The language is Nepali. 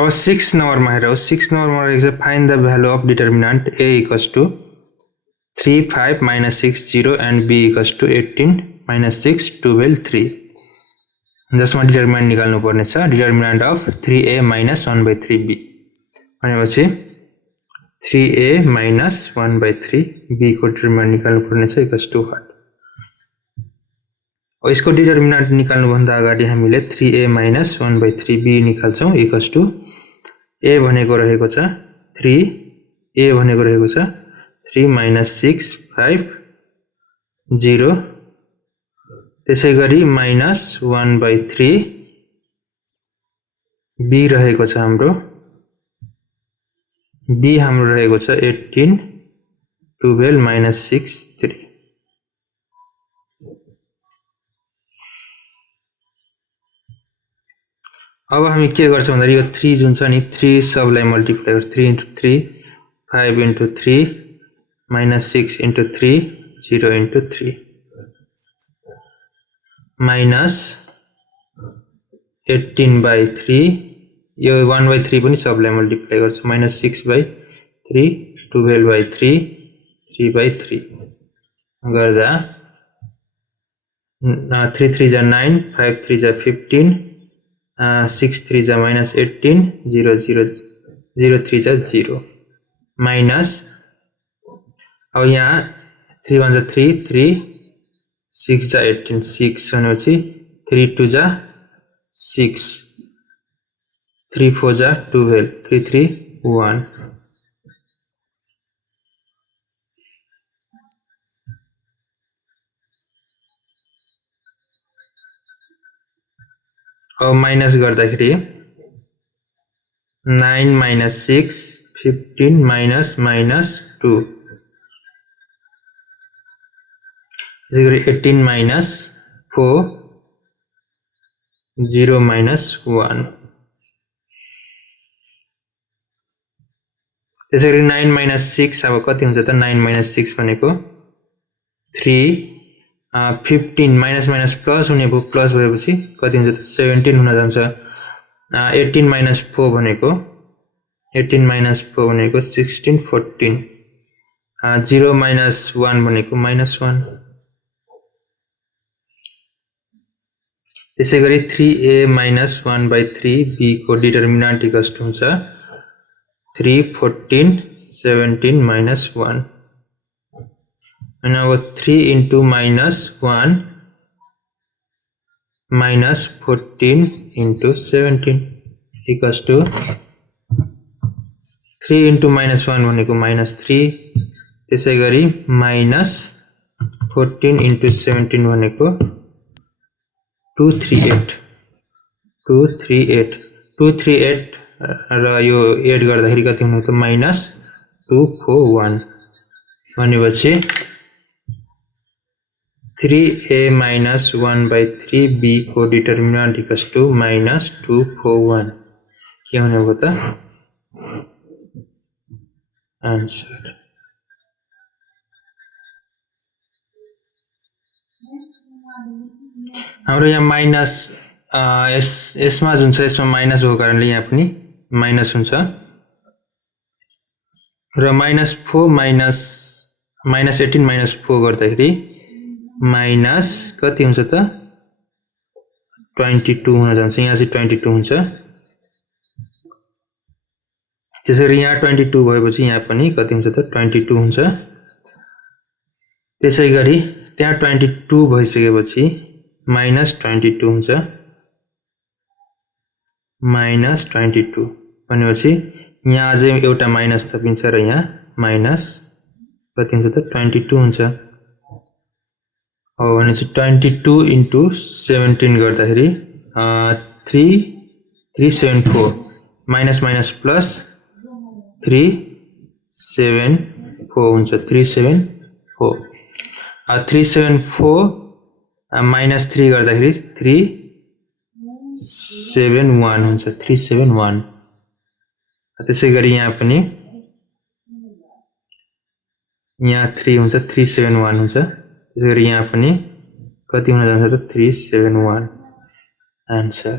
अब 6 नम्बरमा हेरौँ 6 नम्बरमा रहेको छ find the value of determinant a equals to 3 5 minus 6 0 and b equals to 18 minus 6 12 3 जसमा डिटर्मिनेन्ट निकाल्नु पर्ने छ determinant of 3a minus 1/3b भनेपछि 3a minus 1/3b को डिटर्मिनेन्ट निकाल्नु पर्ने छ इक्वल्स टु व्हाट अब यसको डिटर्मिनेन्ट निकाल्नु भन्दा अगाडि हामीले 3a minus 1/3b निकाल्छौं इक्वल्स टु a भनेको रहेको छ 3a भनेको रहेको छ 3 minus 6 5 0 त्यसैगरी minus 1/3 b रहेको छ हाम्रो b हाम्रो रहेको छ 18 12 minus 6 3 अब हामी के गर्छौं भन्दा यो 3 जुन छ नि 3 सबलाई मल्टिप्लाई गर्छ 3 into 3 5 into 3 minus 6 into 3 0 into 3 minus 18/3 यो 1/3 पनि सबलाई मल्टिप्लाई गर्छ minus 6/3 12/3 3/3 गर्दा 3 3 जा 9 5 3 जा 15 6 3 जा minus 18 0 0 0 3 जा 0 minus अब यहाँ 3 1 जा 3 3 6 जा 18 6 भनेपछि 3 2 जा 6 3 4 जा 12 3 3 1 अब माइनस गर्दाखेरि 9 minus 6 15 minus minus 2 त्यसैगरी 18 minus 4 0 minus 1 त्यसैगरी 9 minus 6 अब कति हुन्छ त 9 minus 6 भनेको 3 15 minus minus plus हुने भयो प्लस भएपछि कति हुन्छ त 17 हुन जान्छ 18 minus 4 भनेको 16 14 0 minus 1 भनेको -1 त्यसैगरी 3a minus 1/3b को डिटर्मिनेन्ट इक्वल्स टु हुन्छ 3 14 17 minus 1 and now 3 into minus 1 minus 14 into 17 equals to 3 into minus 1 भनेको -3 त्यसैगरी minus 14 into 17 भनेको 238 238 र यो एड गर्दाखेरि कति हुने त -241 भनेपछि 3a minus 1/3b को डिटर्मिनेन्ट इक्वल्स टु -241 के हुने हो त आन्सर हाम्रो यहाँ माइनस यसमा जुन छ यसमा माइनस भएको कारणले यहाँ पनि माइनस हुन्छ र -4 -18 -4 गर्दाखेरि माइनस कति हुन्छ त 22 हुन जान्छ यहाँ चाहिँ 22 हुन्छ त्यसैगरी यहाँ 22 भएपछि यहाँ पनि कति हुन्छ त 22 हुन्छ त्यसैगरी त्यहाँ 22 भइसकेपछि -22 हुन्छ -22 भनेपछि यहाँ अझै एउटा माइनस थपिन्छ र यहाँ माइनस कति हुन्छ त 22 हुन्छ अब भनेपछि 22 into 17 गर्दाखेरि 374 माइनस माइनस प्लस 374 हुन्छ 374 374 minus 3 गर्दाखेरि 371 हुन्छ 371 त्यसैगरी यहाँ पनि यहाँ 3 हुन्छ 371 हुन्छ त्यसैगरी यहाँ पनि कति हुन जान्छ त 371 आन्सर